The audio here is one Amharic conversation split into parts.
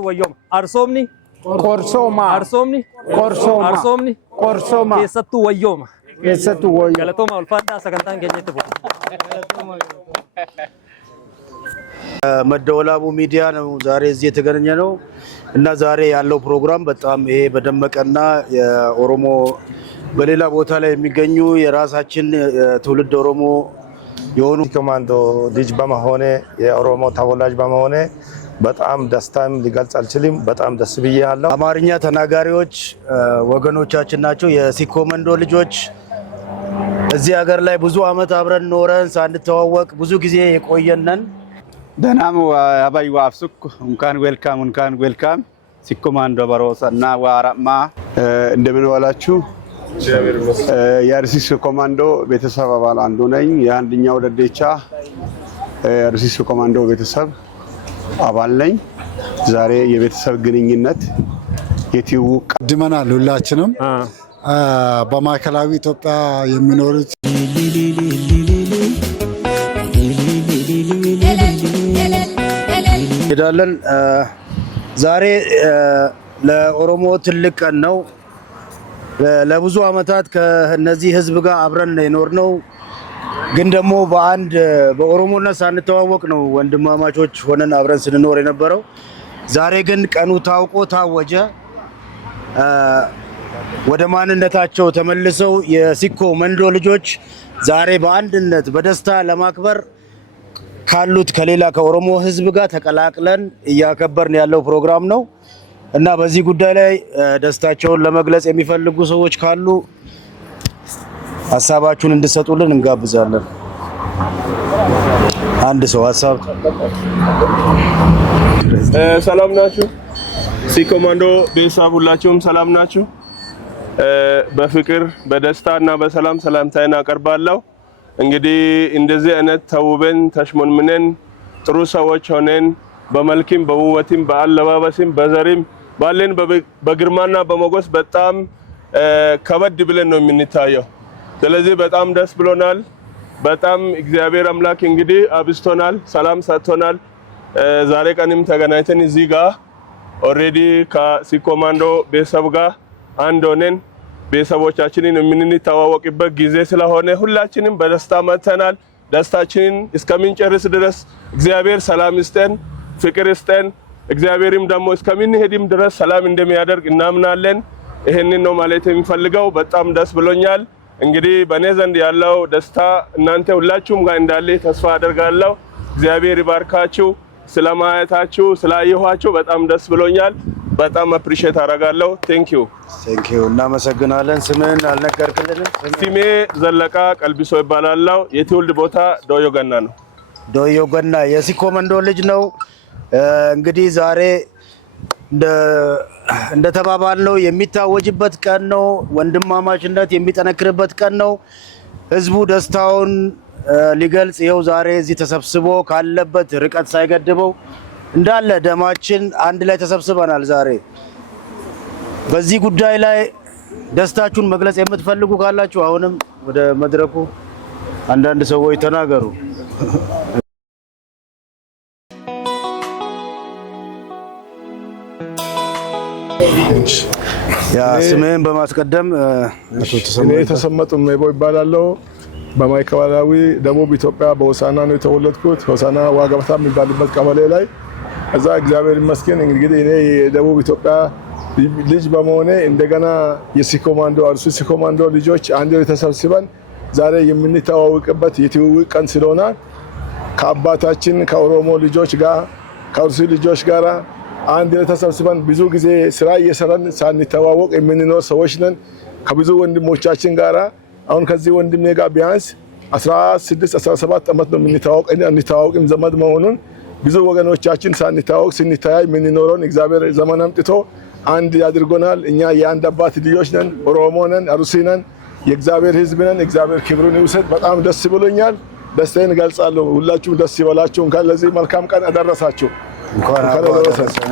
keessattuu wayyooma. Arsoomni Qorsoma. Arsoomni Qorsoma. Arsoomni Qorsoma. keessattuu wayyooma. Keessattuu wayyooma. Galatooma ulfaadhaa sagantaan keenyatti fuudha. መደወላቡ ሚዲያ ነው ዛሬ እዚህ የተገናኘ ነው እና ዛሬ ያለው ፕሮግራም በጣም ይሄ በደመቀና የኦሮሞ በሌላ ቦታ ላይ የሚገኙ የራሳችን ትውልድ ኦሮሞ የሆኑ ኮማንዶ ልጅ በመሆኔ የኦሮሞ ተወላጅ በመሆኔ በጣም ደስታም ሊገልጽ አልችልም። በጣም ደስ ብያለሁ። አማርኛ ተናጋሪዎች ወገኖቻችን ናቸው። የሲኮመንዶ ልጆች እዚህ ሀገር ላይ ብዙ አመት አብረን ኖረን ሳንተዋወቅ ብዙ ጊዜ የቆየነን ደናሙ አባይ ዋፍሱክ እንኳን ዌልካም ሲኮማንዶ በሮሰና ዋራማ እንደምን ዋላችሁ? የአርሲስ ኮማንዶ ቤተሰብ አባል አንዱ ነኝ። የአንደኛው ደደቻ የአርሲስ ኮማንዶ ቤተሰብ አባል ነኝ። ዛሬ የቤተሰብ ግንኙነት የትውውቅ ቀድመናል። ሁላችንም በማዕከላዊ ኢትዮጵያ የሚኖሩት ሄዳለን። ዛሬ ለኦሮሞ ትልቅ ቀን ነው። ለብዙ አመታት ከነዚህ ህዝብ ጋር አብረን የኖርነው ግን ደግሞ በኦሮሞነት ሳንተዋወቅ ነው ወንድማማቾች ሆነን አብረን ስንኖር የነበረው። ዛሬ ግን ቀኑ ታውቆ ታወጀ። ወደ ማንነታቸው ተመልሰው የሲኮመንዶ ልጆች ዛሬ በአንድነት በደስታ ለማክበር ካሉት ከሌላ ከኦሮሞ ህዝብ ጋር ተቀላቅለን እያከበርን ያለው ፕሮግራም ነው እና በዚህ ጉዳይ ላይ ደስታቸውን ለመግለጽ የሚፈልጉ ሰዎች ካሉ ሐሳባችሁን እንድትሰጡልን እንጋብዛለን። አንድ ሰው ሐሳብ። ሰላም ናችሁ? ሲኮመንዶ ቤተሰብ ሁላችሁም ሰላም ናችሁ? በፍቅር በደስታና በሰላም ሰላምታዬን አቀርባለሁ። እንግዲህ እንደዚህ አይነት ተውበን ተሽሞንምነን ጥሩ ሰዎች ሆነን በመልክም በውበትም በአለባበስም በዘርም ባለን በግርማና በሞገስ በጣም ከበድ ብለን ነው የምንታየው። ስለዚህ በጣም ደስ ብሎናል። በጣም እግዚአብሔር አምላክ እንግዲህ አብስቶናል፣ ሰላም ሰጥቶናል። ዛሬ ቀንም ተገናኝተን እዚህ ጋር ኦሬዲ ከሲኮማንዶ ቤተሰብ ጋር አንድ ሆነን ቤተሰቦቻችንን የምንተዋወቅበት ጊዜ ስለሆነ ሁላችንም በደስታ መጥተናል። ደስታችንን እስከምንጨርስ ድረስ እግዚአብሔር ሰላም ይስጠን፣ ፍቅር ይስጠን። እግዚአብሔርም ደግሞ እስከምንሄድም ድረስ ሰላም እንደሚያደርግ እናምናለን። ይሄንን ነው ማለት የሚፈልገው። በጣም ደስ ብሎኛል። እንግዲህ በእኔ ዘንድ ያለው ደስታ እናንተ ሁላችሁም ጋር እንዳለ ተስፋ አደርጋለሁ። እግዚአብሔር ይባርካችሁ። ስለማየታችሁ ስላየኋችሁ በጣም ደስ ብሎኛል። በጣም አፕሪሺየት አደርጋለሁ። ቴንክ ዩ እናመሰግናለን። ስምን አልነገርክልንም? ስሜ ዘለቃ ቀልቢሶ ይባላል። የትውልድ ቦታ ዶዮ ገና ነው። ዶዮ ገና የሲኮመንዶ ልጅ ነው። እንግዲህ ዛሬ እንደተባባልነው የሚታወጅበት ቀን ነው። ወንድማማችነት የሚጠነክርበት ቀን ነው። ህዝቡ ደስታውን ሊገልጽ ይኸው ዛሬ እዚህ ተሰብስቦ ካለበት ርቀት ሳይገድበው እንዳለ ደማችን አንድ ላይ ተሰብስበናል ዛሬ። በዚህ ጉዳይ ላይ ደስታችሁን መግለጽ የምትፈልጉ ካላችሁ አሁንም ወደ መድረኩ አንዳንድ ሰዎች ተናገሩ። ያ ስሜን በማስቀደም እኔ ተሰመጡ ሜቦ ይባላል። በማዕከላዊ ደቡብ ኢትዮጵያ በሆሳና ነው የተወለድኩት። ሆሳና ዋጋበታ የሚባልበት ቀበሌ ላይ እዛ እግዚአብሔር ይመስገን እንግዲህ እኔ የደቡብ ኢትዮጵያ ልጅ በመሆኔ እንደገና የሲኮማንዶ አርሲ ሲኮማንዶ ልጆች አንድ ላይ ተሰብስበን ዛሬ የምንተዋወቅበት የትውውቅ ቀን ስለሆነ ከአባታችን ከኦሮሞ ልጆች ጋር ከአርሲ ልጆች ጋር አንድ ላይ ተሰብስበን ብዙ ጊዜ ስራ እየሰራን ሳንተዋወቅ የምንኖር ሰዎች ነን። ከብዙ ወንድሞቻችን ጋር አሁን ከዚህ ወንድሜ ጋር ቢያንስ 16 17 አመት ነው የምንተዋወቅም ዘመድ መሆኑን ብዙ ወገኖቻችን ሳንተዋወቅ ስንተያይ የምንኖረውን እግዚአብሔር ዘመን አምጥቶ አንድ ያድርጎናል። እኛ የአንድ አባት ልጆች ነን፣ ኦሮሞ ነን፣ አርሲ ነን፣ የእግዚአብሔር ሕዝብ ነን። እግዚአብሔር ክብሩን ይውሰድ። በጣም ደስ ብሎኛል። ደስታዬን እገልጻለሁ። ሁላችሁም ደስ ይበላችሁ። እንኳን ለዚህ መልካም ቀን አደረሳችሁ። እንኳን አደረሳችሁ።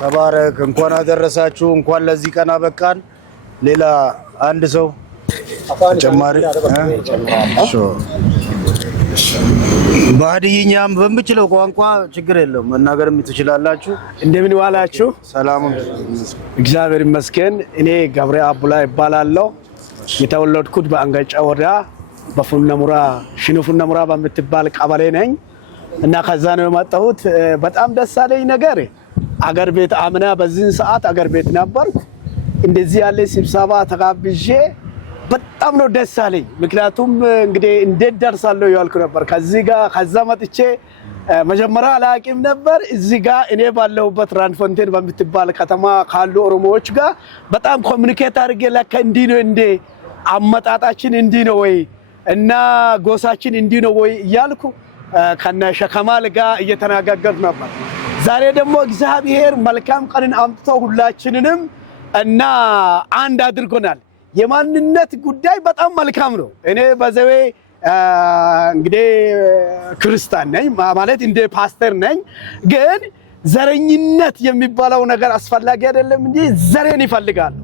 ተባረክ። እንኳን አደረሳችሁ። እንኳን ለዚህ ቀን አበቃን። ሌላ አንድ ሰው ተጨማሪ በሀዲይኛም በምችለው ቋንቋ ችግር የለውም መናገርም ትችላላችሁ። እንደምን ዋላችሁ? ሰላም እግዚአብሔር ይመስገን። እኔ ገብሬ አቡላ ይባላለሁ። የተወለድኩት በአንገጫ ወረዳ በፉነሙራ ሽኑፉነሙራ በምትባል ቀበሌ ነኝ እና ከዛ ነው የመጣሁት። በጣም ደስ አለኝ ነገር አገር ቤት አምና በዚህ ሰዓት አገር ቤት ነበርኩ። እንደዚህ ያለ ስብሰባ ተጋብዤ በጣም ነው ደስ አለኝ። ምክንያቱም እንግዲህ እንዴት ደርሳለሁ ያልኩ ነበር። ከዛ መጥቼ መጀመሪያ አላቂም ነበር። እዚህ ጋር እኔ ባለሁበት ራንፎንቴን በምትባል ከተማ ካሉ ኦሮሞዎች ጋር በጣም ኮሚኒኬት አድርጌ ለካ እንዲህ ነው እንዴ አመጣጣችን እንዲህ ነው ወይ እና ጎሳችን እንዲህ ነው ወይ እያልኩ ከነ ሸከማል ጋር እየተነጋገርኩ ነበር። ዛሬ ደግሞ እግዚአብሔር መልካም ቀንን አምጥቶ ሁላችንንም እና አንድ አድርጎናል። የማንነት ጉዳይ በጣም መልካም ነው። እኔ በዘዌ እንግዲህ ክርስቲያን ነኝ ማለት እንደ ፓስተር ነኝ። ግን ዘረኝነት የሚባለው ነገር አስፈላጊ አይደለም እንጂ ዘሬን ይፈልጋል።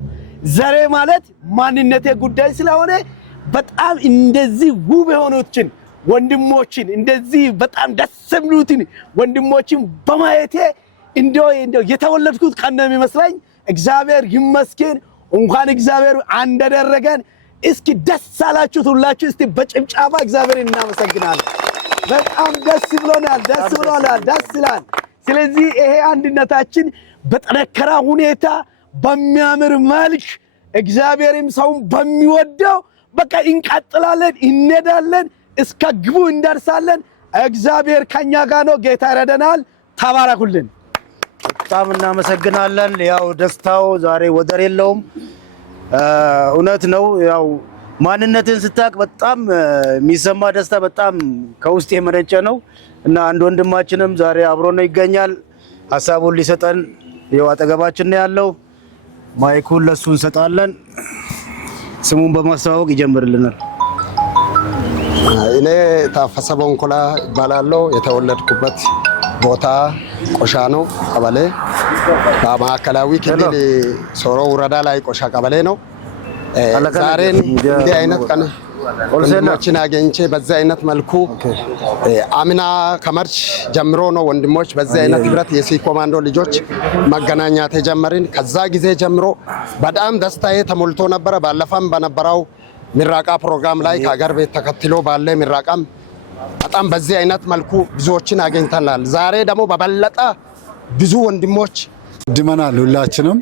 ዘሬ ማለት ማንነቴ ጉዳይ ስለሆነ በጣም እንደዚህ ውብ የሆኑትን ወንድሞችን እንደዚህ በጣም ደስ የሚሉትን ወንድሞችን በማየቴ እንደው የተወለድኩት ቀን ነው የሚመስለኝ። እግዚአብሔር ይመስገን። እንኳን እግዚአብሔር አንደረገን። እስኪ ደስ አላችሁ ሁላችሁ። እስቲ በጭብጨባ እግዚአብሔር እናመሰግናለን። በጣም ደስ ብሎናል፣ ደስ ይላል። ስለዚህ ይሄ አንድነታችን በጠነከረ ሁኔታ በሚያምር መልክ እግዚአብሔርም ሰውን በሚወደው በቃ እንቀጥላለን፣ እንሄዳለን፣ እስከ ግቡ እንደርሳለን። እግዚአብሔር ከኛ ጋር ነው። ጌታ ይረዳናል። ተባረኩልን። በጣም እናመሰግናለን። ያው ደስታው ዛሬ ወደር የለውም። እውነት ነው። ያው ማንነትን ስታቅ በጣም የሚሰማ ደስታ በጣም ከውስጥ የመነጨ ነው እና አንድ ወንድማችንም ዛሬ አብሮ ነው ይገኛል። ሐሳቡን ሊሰጠን ይኸው አጠገባችን ነው ያለው። ማይኩን ለሱ እንሰጣለን። ስሙን በማስተዋወቅ ይጀምርልናል። እኔ ታፈሰ ቦንኮላ እባላለሁ። የተወለድኩበት ቦታ ቆሻ ነው ቀበሌ፣ በማዕከላዊ ክልል ሶሮ ወረዳ ላይ ቆሻ ቀበሌ ነው። ዛሬን እንዲህ አይነት ቀን ወንድሞችን አገኝቼ በዚህ አይነት መልኩ አምና ከመርች ጀምሮ ነው ወንድሞች በዚህ አይነት ህብረት የሲ ኮማንዶ ልጆች መገናኛት የጀመርን። ከዛ ጊዜ ጀምሮ በጣም ደስታዬ ተሞልቶ ነበረ። ባለፈም በነበረው ምራቃ ፕሮግራም ላይ ከሀገር ቤት ተከትሎ ባለ ምራቃም በጣም በዚህ አይነት መልኩ ብዙዎችን አገኝተናል። ዛሬ ደግሞ በበለጠ ብዙ ወንድሞች ድመናል። ሁላችንም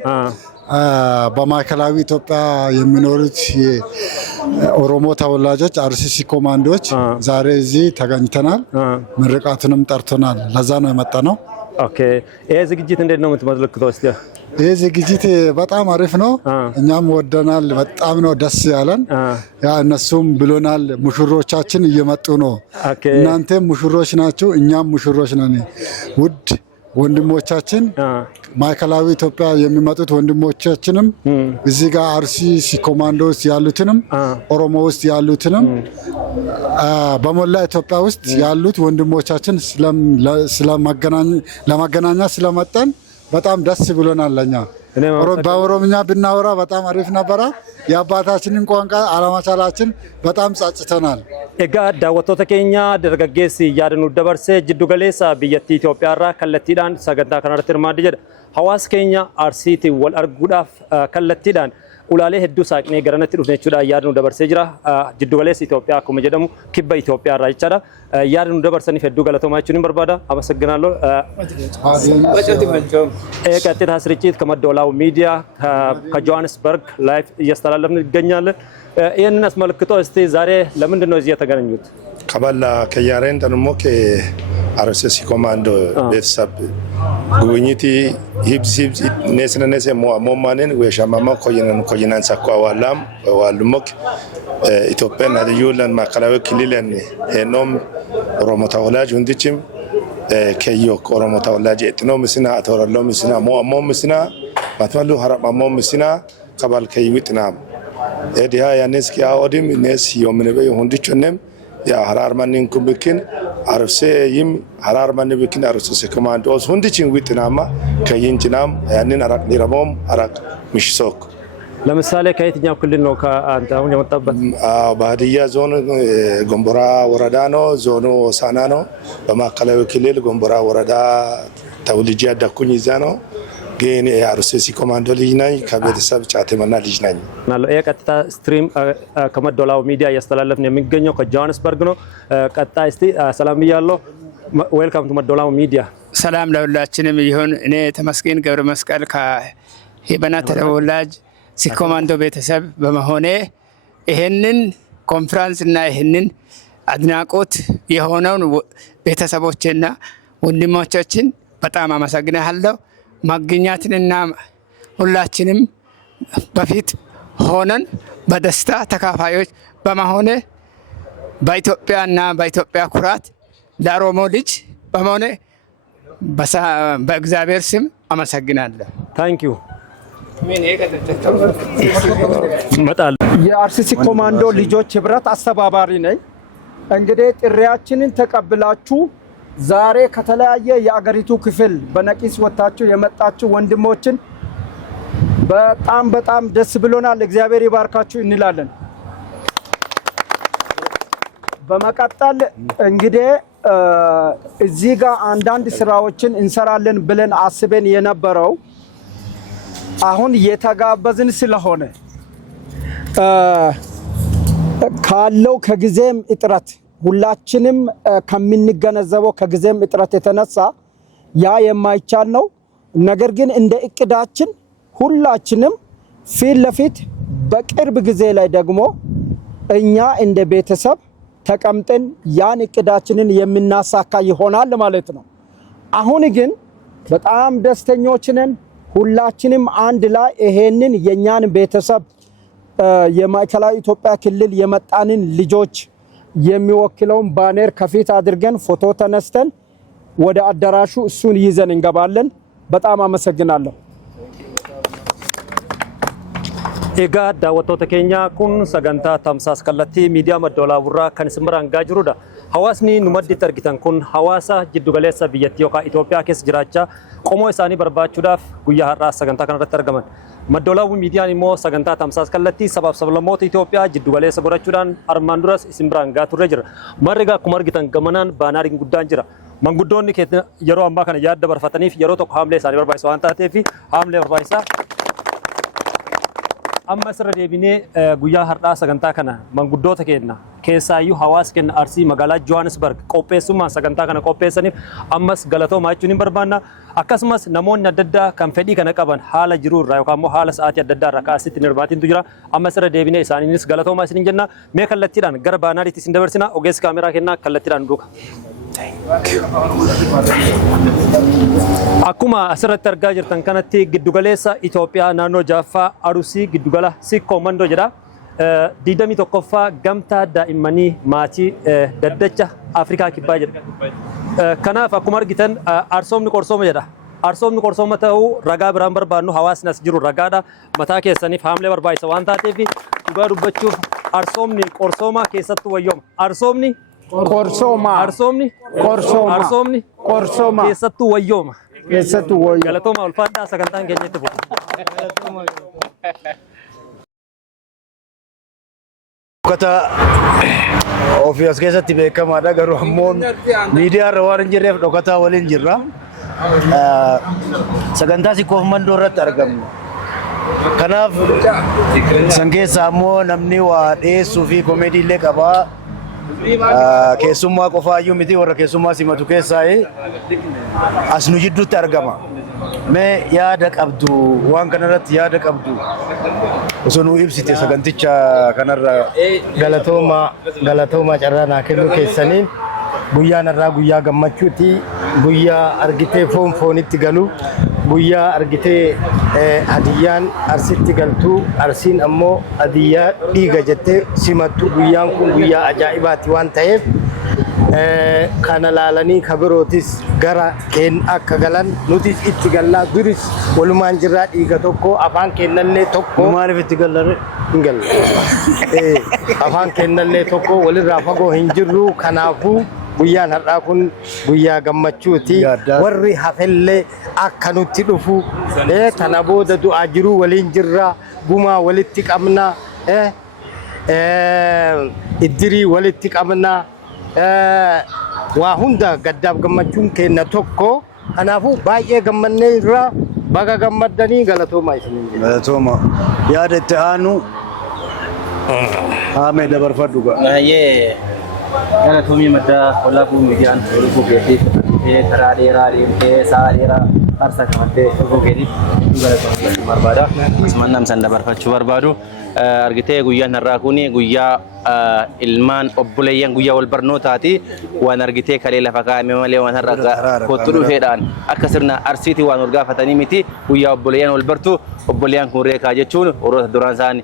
በማዕከላዊ ኢትዮጵያ የሚኖሩት የኦሮሞ ተወላጆች አርሲሲ ኮማንዶች ዛሬ እዚህ ተገኝተናል። ምርቃቱንም ጠርቶናል። ለዛ ነው የመጣነው። ኦኬ። ይሄ ዝግጅት እንዴት ነው የምትመለከተው? እስቲ ይህ ዝግጅት በጣም አሪፍ ነው። እኛም ወደናል። በጣም ነው ደስ ያለን። ያ እነሱም ብሎናል። ሙሽሮቻችን እየመጡ ነው። እናንተም ሙሽሮች ናችሁ፣ እኛም ሙሽሮች ነን። ውድ ወንድሞቻችን ማዕከላዊ ኢትዮጵያ የሚመጡት ወንድሞቻችንም እዚህ ጋር አርሲ ኮማንዶ ውስጥ ያሉትንም ኦሮሞ ውስጥ ያሉትንም በሞላ ኢትዮጵያ ውስጥ ያሉት ወንድሞቻችን ለማገናኛ ስለመጣን በጣም ደስ ብሎናል። ለኛ በኦሮምኛ ብናወራ በጣም አሪፍ ነበረ። የአባታችንን ቋንቋ አለመቻላችን በጣም ጸጽተናል። ኤጋ ዳወቶተ ኬኛ ደርገጌስ ያድኑ ደበርሴ ጅዱ ገሌሳ ብየቲ ኢትዮጵያራ ከለቲዳን ሰገንታ ከናርት ርማድ ጀደ ሐዋስ ኬኛ አርሲቲ ወል አርጉዳፍ ከለቲዳን ኡላሌ ሄዱ ሳቅኔ ገረነት ዱፍነቹዳ ያድኑ ደበርሴ ጅራ ጅዱ ገሌስ ኢትዮጵያ ኩመ ጀደሙ ኪባ ኢትዮጵያ ራይቻዳ ያድኑ ደበርሰኒ ሄዱ ገለቶማችሁን በርባዳ አመሰግናለሁ። ቀጥታ ስርጭት ከመደወላው ሚዲያ ከጆሃንስበርግ ላይፍ እያስተላለፍን ይገኛለን። ይህንን አስመልክቶ እስቲ ዛሬ ለምንድን ነው እዚህ የተገናኙት? ቀበላ ከያሬን ተንሞ አርሲሲ ኮማንዶ ቤተሰብ ጉብኝቲ ሂብስ ነስነነሰ ሞማንን ወሻማማ ኮይናን ሳቋዋላም ዋልሞክ ኢትዮጵያ ናዲዩላን ማዕከላዊ ክልልን ሄኖም ኦሮሞ ተወላጅ ወንድችም ከዮ ኦሮሞ ተወላጅ እጥኖ ምስና አተወረሎ ምስና ሞሞ ምስና ማትማሉ ሐራማሞ ምስና ቀበል ከይውጥናም ኤዲያ ያኔስ ኪያኦዲም ነስ yominebe hundichonem ya harar manin kumbikin arse yim harar manin bikin arse commandos hundichin witnama kayintinam yanin arak niramom arak mishsok ለምሳሌ ከየትኛው ክልል ነው ከአንተ አሁን የመጣበት? በሀዲያ ዞን ጎንቦራ ወረዳ ነው። ዞኑ ሆሳዕና ነው። በማዕከላዊ ክልል ጎንቦራ ወረዳ ተወልጄ ያደግኩኝ እዛ ነው። ግን የአርሲሲ ኮማንዶ ልጅ ነኝ። ከቤተሰብ ጫቴመና ልጅ ነኝ። ይሄ ቀጥታ ስትሪም ከመደወላቡ ሚዲያ እያስተላለፍን የሚገኘው ከጆሃንስበርግ ነው። ቀጣይ እስቲ ሰላም ብያለሁ። ዌልካም ቱ መደወላቡ ሚዲያ። ሰላም ለሁላችንም ይሁን። እኔ ተመስገን ገብረ መስቀል ከሄበና ተወላጅ ሲኮማንዶ ቤተሰብ በመሆኔ ይሄንን ኮንፈረንስ እና ይሄንን አድናቆት የሆነውን ቤተሰቦችና ወንድሞቻችን በጣም አመሰግናለሁ። ማግኛትንና ሁላችንም በፊት ሆነን በደስታ ተካፋዮች በመሆኔ በኢትዮጵያና በኢትዮጵያ ኩራት ለኦሮሞ ልጅ በመሆኔ በእግዚአብሔር ስም አመሰግናለሁ። ታንክ ዩ። የአርሲሲ ኮማንዶ ልጆች ህብረት አስተባባሪ ነኝ። እንግዲህ ጥሪያችንን ተቀብላችሁ ዛሬ ከተለያየ የአገሪቱ ክፍል በነቂስ ወጣችሁ የመጣችሁ ወንድሞችን በጣም ደስ ብሎናል። እግዚአብሔር ይባርካችሁ እንላለን። በመቀጠል እንግዲህ እዚህ ጋር አንዳንድ ስራዎችን እንሰራለን ብለን አስበን የነበረው አሁን የተጋበዝን ስለሆነ ካለው ከጊዜም እጥረት ሁላችንም ከምንገነዘበው ከጊዜም እጥረት የተነሳ ያ የማይቻል ነው። ነገር ግን እንደ እቅዳችን ሁላችንም ፊት ለፊት በቅርብ ጊዜ ላይ ደግሞ እኛ እንደ ቤተሰብ ተቀምጠን ያን እቅዳችንን የምናሳካ ይሆናል ማለት ነው። አሁን ግን በጣም ደስተኞች ነን። ሁላችንም አንድ ላይ ይሄንን የኛን ቤተሰብ የማዕከላዊ ኢትዮጵያ ክልል የመጣንን ልጆች የሚወክለውን ባነር ከፊት አድርገን ፎቶ ተነስተን ወደ አዳራሹ እሱን ይዘን እንገባለን። በጣም አመሰግናለሁ። Egaa daawwattoota keenya kun sagantaa tamsaasa kallattii miidiyaa Maddoolaa Burraa kan isin biraan gahaa jirudha. Hawaasni nu madditti argitan kun hawaasa jiddu galeessa biyyattii yookaan Itoophiyaa keessa jiraachaa qomoo isaanii barbaachuudhaaf guyyaa har'aa sagantaa kanarratti argaman. Maddoolaa miidiyaan immoo sagantaa tamsaasa kallattii sabaaf sablammoota Itoophiyaa jiddu galeessa godhachuudhaan armaan duras isin biraan gahaa turre jira. Marri egaa akkuma argitan gamanaan baanaariin guddaan jira. Manguddoonni yeroo ammaa kana yaada barfataniif yeroo tokko haamlee isaanii barbaachisa waan taateef haamlee barbaachisaa. Amma asirra deebinee guyyaa har'aa sagantaa kana manguddoota keenya keessaayyuu hawaasa keenya Arsii magaalaa Johannesburg qopheessummaan sagantaa kana qopheessaniif ammas galatoomaa jechuun hin barbaanna. Akkasumas namoonni adda addaa kan fedhii kana qaban haala jiruu irraa yookaan immoo haala sa'aatii adda addaa irraa kaasitti hirmaatintu jira. Amma asirra deebinee isaaniinis galatoomaa isin jenna. Mee kallattiidhaan gara baanaariitti isin dabarsina. Ogeessi kaameraa kennaa kallattiidhaan duuka. Akkuma asirratti argaa jirtan kanatti giddugaleessa Itoophiyaa naannoo Jaaffaa Arusii giddugala Sikkoomandoo jedha. 21ffaa gamtaa daa'immanii maatii daddacha Afrikaa kibbaa jedha. Kanaaf akkuma argitan arsoomni qorsooma jedha. Arsoomni qorsooma ta'uu ragaa biraan barbaannu hawaasni as jiru ragaadha. Mataa keessaniif haamlee barbaachisa waan taateef dhugaa dubbachuuf arsoomni qorsooma keessattuu wayyooma. Arsoomni ቆርሶማ keessattuu wayyooma. Galatooma ulfaadhaa sagantaan keenyatti bu'a. Kata ofii as keessatti beekamaadha garuu ammoo miidiyaa irra waan hin jirreef dhokataa waliin jirra. Sagantaa Sikkoomandoo irratti argamnu. Kanaaf san keessaa ammoo namni waa dhiyeessuu fi komeedii illee qabaa. Keessummaa qofaayyuu miti warra keessummaa simatu keessaa as nu jidduutti argama. Mee yaada qabdu waan kanarratti yaada qabdu osoo nu ibsite saganticha kanarra. Galatooma carraa naa kennuu keessaniin guyyaan irraa guyyaa gammachuuti. Guyyaa argitee foonitti galu guyyaa argitee hadiyyaan arsitti galtuu arsiin ammoo hadiyyaa dhiiga jettee simattu. Guyyaan kun guyyaa ajaa'ibaati waan ta'eef kana laalanii kabirootis gara keen akka galan nutis itti gallaa duris walumaan jirraa dhiiga tokko afaan kennallee tokko. Maaliif itti gallarre? Hin galle. Afaan kennallee tokko walirraa fagoo hin jirru. Kanaafuu guyyaan har'aa kun guyyaa gammachuuti. Warri hafellee akka nutti dhufu kana booda du'aa jiruu waliin jirra. ጉማ ወልቲ ቀምና እድሪ ወልቲ ቀምና ዋሁንዳ ገዳብ ገመቹን ከነ ቶኮ አናፉ ባዬ ገመኔ ራ ባጋ ገመደኒ ገለቶማ ይስኒ ገለቶማ ያደት አኑ አሜ ደበርፈዱ ጋ የ ገለቶሚ መዳ ወላቡ ሚዲያን ወልቡ ቤቴ ተራዴራ ሳዴራ አርሳ ከመቴ ጎጌዲ ገለቶማ ማርባዳ ስማናም ሰንደበርፈቹ በርባዱ argitee guyyaan har'aa kuni guyyaa ilmaan obboleeyyan guyyaa wal barnootaati waan argitee kalee lafa kaa'ame malee waan har'a kottu dhufeedhaan akka sirna arsiiti waan wal gaafatanii miti guyyaa obboleeyyan wal bartu obboleeyyan kun reekaa jechuun oroota duraan isaan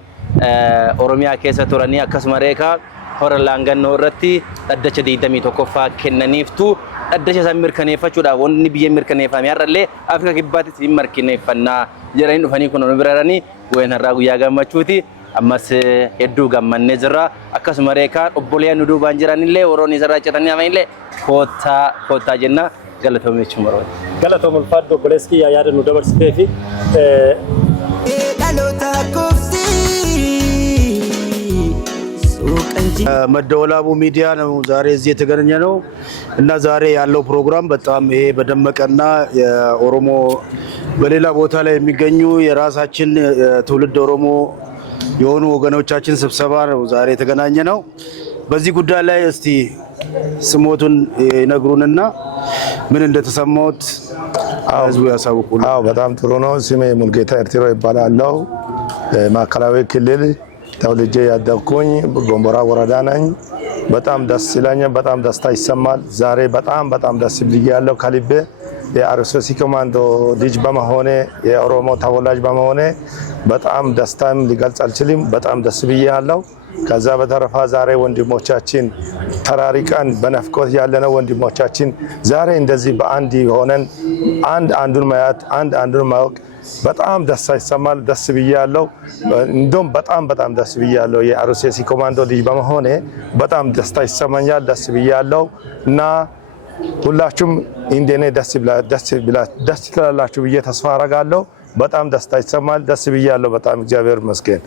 oromiyaa keessa turanii akkasuma reekaa hora laangannoo irratti dhaddacha 21ffaa kennaniiftu dhaddacha san mirkaneeffachuudhaaf wanni biyya mirkaneeffame har'allee Afrika kibbaatti siin mirkaneeffannaa jedhanii dhufanii kun nu biraranii wayin har'aa guyyaa gammachuuti ammas hedduu gammannee jirra akkasuma reekaan obboleeyyan nu duubaan jiranillee woroonni isarraa hojjetanii hafanillee koottaa jenna galatoomee jechuun barbaada. Galatoom ulfaadhu obboleessi yaada nu dabarsitee fi መደወላቡ ሚዲያ ነው ዛሬ እዚህ የተገናኘ ነው እና ዛሬ ያለው ፕሮግራም በጣም ይሄ በደመቀና የኦሮሞ በሌላ ቦታ ላይ የሚገኙ የራሳችን ትውልድ ኦሮሞ የሆኑ ወገኖቻችን ስብሰባ ነው ዛሬ የተገናኘ ነው። በዚህ ጉዳይ ላይ እስቲ ስሞቱን ይነግሩንና ምን እንደተሰማውት ህዝቡ ያሳውቁን። በጣም ጥሩ ነው። ስሜ ሙልጌታ ኤርትሮ ይባላል። ማዕከላዊ ክልል ተወልጄ ያደግኩኝ ጎንቦራ ወረዳ ነኝ። በጣም ደስ ይለኛል። በጣም ደስታ ይሰማል። ዛሬ በጣም ደስ ብያለሁ ከልቤ። የአርሲሲ ኮማንዶ ልጅ በመሆኔ የኦሮሞ ተወላጅ በመሆኔ በጣም ደስታም ሊገልጽ አልችልም። በጣም ደስ ብያለሁ። ከዛ በተረፈ ዛሬ ወንድሞቻችን ተራሪቀን በነፍቆት ያለነው ወንድሞቻችን ዛሬ እንደዚህ በአንድ ሆነን አንዱን ማየት አንዱን ማወቅ በጣም ደስ ይሰማል። ደስ ብያለሁ። እንደውም በጣም ደስ ብያለሁ። የአርሲሲ ኮማንዶ ልጅ በመሆኔ በጣም ደስታ ይሰማኛል። ደስ ብያለሁ እና ሁላችሁም እንደኔ ደስ ትላላችሁ ብዬ ተስፋ አደርጋለሁ። በጣም ደስታ ይሰማል። ደስ ብያለሁ። በጣም እግዚአብሔር ይመስገን።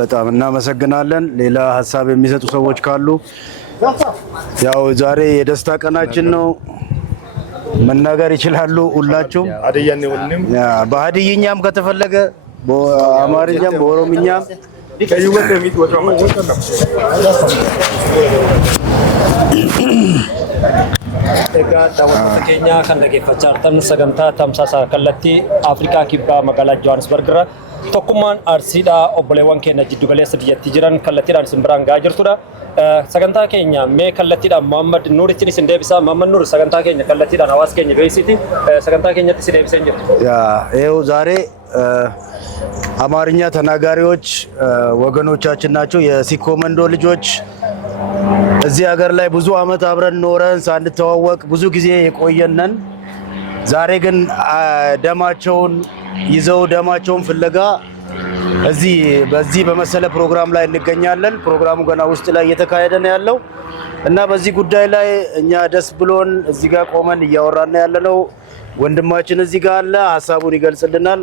በጣም እናመሰግናለን። ሌላ ሀሳብ የሚሰጡ ሰዎች ካሉ ያው ዛሬ የደስታ ቀናችን ነው መናገር ይችላሉ። ሁላችሁም አድያን ሁሉም በሀዲይኛም ከተፈለገ በአማርኛም በኦሮምኛም ከይወት የሚወጣው egaa daawwattoota keenya kan dhaggeeffachaa jirtan sagantaa tamsaasa kallattii Afrikaa kibbaa magaalaa Johannesburg irra tokkummaan arsiidha obboleewwan keenya jiddu galeessa biyyattii jiran kallattiidhaan isin biraan gahaa jirtudha. Sagantaa keenya mee kallattiidhaan Muhammad Nuurittiin isin deebisa. Muhammad Nuur sagantaa keenya kallattiidhaan hawaasa keenya beeksiti. Sagantaa keenyatti isin deebiseen jirtu. ይኸው ዛሬ አማርኛ ተናጋሪዎች ወገኖቻችን ናቸው። የሲኮመንዶ ልጆች እዚህ ሀገር ላይ ብዙ አመት አብረን ኖረን ሳንተዋወቅ ብዙ ጊዜ የቆየነን ዛሬ ግን ደማቸውን ይዘው ደማቸውን ፍለጋ በዚህ በመሰለ ፕሮግራም ላይ እንገኛለን። ፕሮግራሙ ገና ውስጥ ላይ እየተካሄደ ነው ያለው እና በዚህ ጉዳይ ላይ እኛ ደስ ብሎን እዚህ ጋር ቆመን እያወራን ያለነው ወንድማችን እዚህ ጋር አለ፣ ሐሳቡን ይገልጽልናል።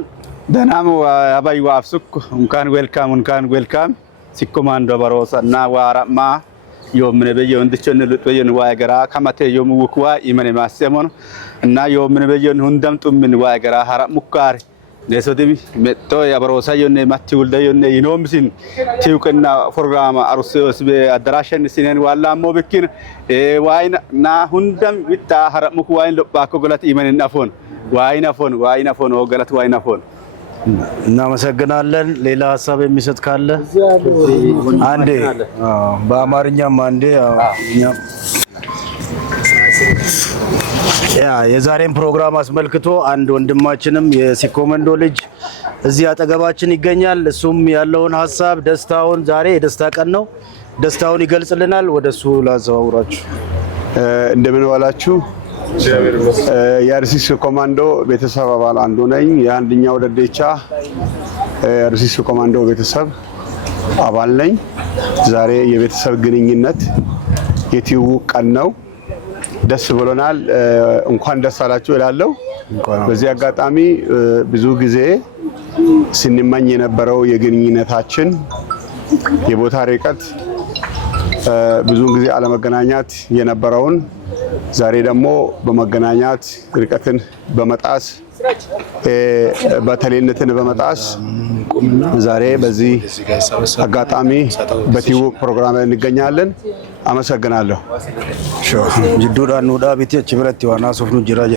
ደናሙ አባይ ዋፍሱክ እንኳን ዌልካም ሲኮማንዶ በሮሳ እና ዋራማ yoomne beyyon dichon lutbeyon waa gara kamate yom wukwa imane masemon na yoomne beyyon hundam tummin waa gara hara mukkar nesodimi metto ya barosa yonne matti wulda yonne inomsin tiukna program arus be adarashan sinen walla mo bekin waina na hundam witta hara mukwa lobba ko galat imane nafon waina fon o galat waina fon እናመሰግናለን። ሌላ ሀሳብ የሚሰጥ ካለ አንዴ በአማርኛም አንዴ የዛሬን ፕሮግራም አስመልክቶ አንድ ወንድማችንም የሲኮመንዶ ልጅ እዚህ አጠገባችን ይገኛል። እሱም ያለውን ሀሳብ ደስታውን ዛሬ የደስታ ቀን ነው፣ ደስታውን ይገልጽልናል። ወደሱ ላዘዋውራችሁ። እንደምን ዋላችሁ? የአርሲሲ ኮማንዶ ቤተሰብ አባል አንዱ ነኝ። የአንደኛው ደደቻ አርሲሲ ኮማንዶ ቤተሰብ አባል ነኝ። ዛሬ የቤተሰብ ግንኙነት የትውውቅ ቀን ነው። ደስ ብሎናል። እንኳን ደስ አላችሁ እላለሁ። በዚህ አጋጣሚ ብዙ ጊዜ ስንመኝ የነበረው የግንኙነታችን የቦታ ርቀት ብዙውን ጊዜ አለመገናኛት የነበረውን ዛሬ ደግሞ በመገናኛት ርቀትን በመጣስ በተለይነትን በመጣስ ዛሬ በዚህ አጋጣሚ በቲውቅ ፕሮግራም ላይ እንገኛለን። አመሰግናለሁ። ጅዱዳን ኑዳ ቢቲ ችብረት ዋና ሶፍኑ ጅራጀ